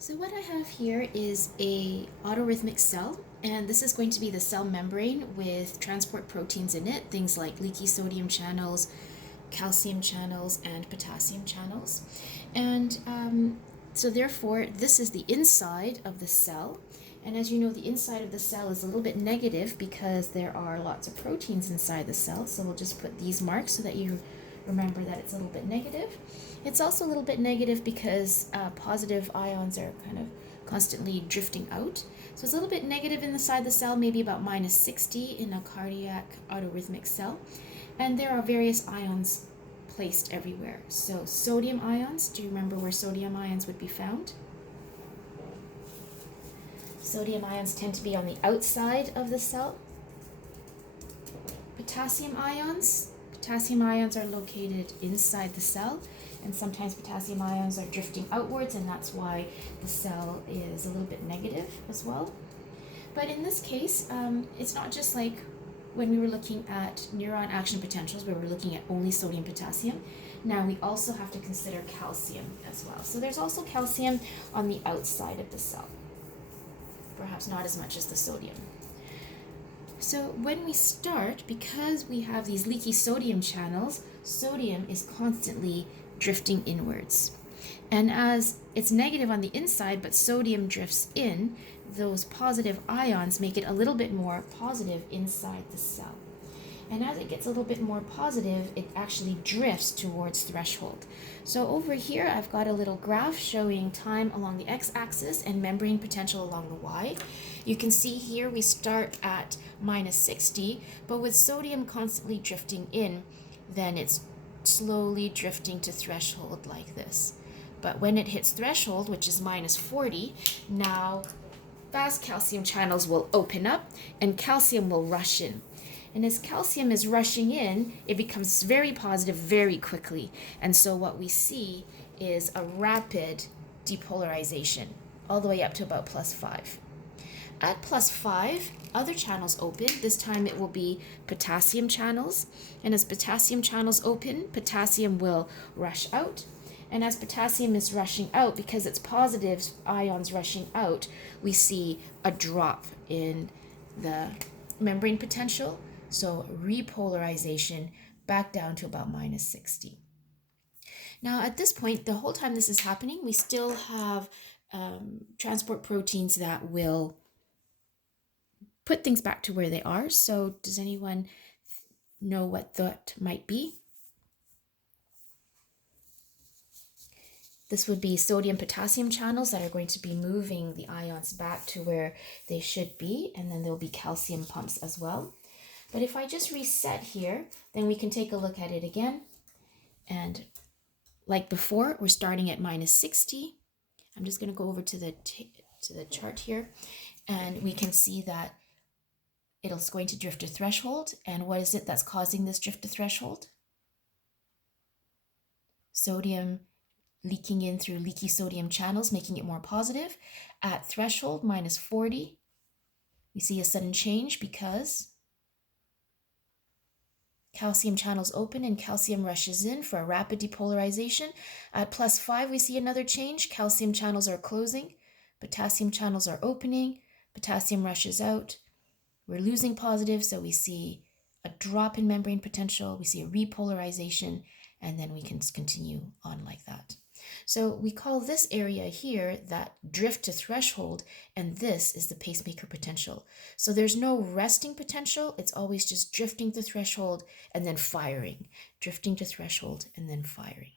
So what I have here is a autorhythmic cell, and this is going to be the cell membrane with transport proteins in it, things like leaky sodium channels, calcium channels, and potassium channels. And so therefore, this is the inside of the cell. And as you know, the inside of the cell is a little bit negative because there are lots of proteins inside the cell. So we'll just put these marks so that you remember that it's a little bit negative. It's also a little bit negative because positive ions are kind of constantly drifting out. So it's a little bit negative inside the cell, maybe about minus 60 in a cardiac autorhythmic cell. And there are various ions placed everywhere. So sodium ions, do you remember where sodium ions would be found? Sodium ions tend to be on the outside of the cell. Potassium ions are located inside the cell, and sometimes potassium ions are drifting outwards, and that's why the cell is a little bit negative as well. But in this case, it's not just like when we were looking at neuron action potentials where we're looking at only sodium potassium. Now we also have to consider calcium as well. So there's also calcium on the outside of the cell, perhaps not as much as the sodium. So when we start, because we have these leaky sodium channels, sodium is constantly drifting inwards. And as it's negative on the inside, but sodium drifts in, those positive ions make it a little bit more positive inside the cell. And as it gets a little bit more positive, it actually drifts towards threshold. So over here, I've got a little graph showing time along the x-axis and membrane potential along the y. You can see here we start at minus 60, but with sodium constantly drifting in, then it's slowly drifting to threshold like this. But when it hits threshold, which is minus 40, now fast calcium channels will open up and calcium will rush in. And as calcium is rushing in, it becomes very positive very quickly. And so what we see is a rapid depolarization, all the way up to about plus 5. At plus 5, other channels open. This time it will be potassium channels. And as potassium channels open, potassium will rush out. And as potassium is rushing out, because it's positive ions rushing out, we see a drop in the membrane potential. So repolarization back down to about minus 60. Now at this point, the whole time this is happening, we still have transport proteins that will put things back to where they are. So does anyone know what that might be? This would be sodium potassium channels that are going to be moving the ions back to where they should be, and then there'll be calcium pumps as well. But if I just reset here, then we can take a look at it again. And like before, we're starting at minus 60. I'm just going to go over to the chart here, and we can see that it's going to drift to threshold. And what is it that's causing this drift to threshold? Sodium leaking in through leaky sodium channels, making it more positive. At threshold, minus 40, we see a sudden change because calcium channels open and calcium rushes in for a rapid depolarization. At plus 5, we see another change. Calcium channels are closing, potassium channels are opening, potassium rushes out. We're losing positive, so we see a drop in membrane potential, we see a repolarization, and then we can continue on like that. So we call this area here that drift to threshold, and this is the pacemaker potential. So there's no resting potential, it's always just drifting to threshold and then firing, drifting to threshold and then firing.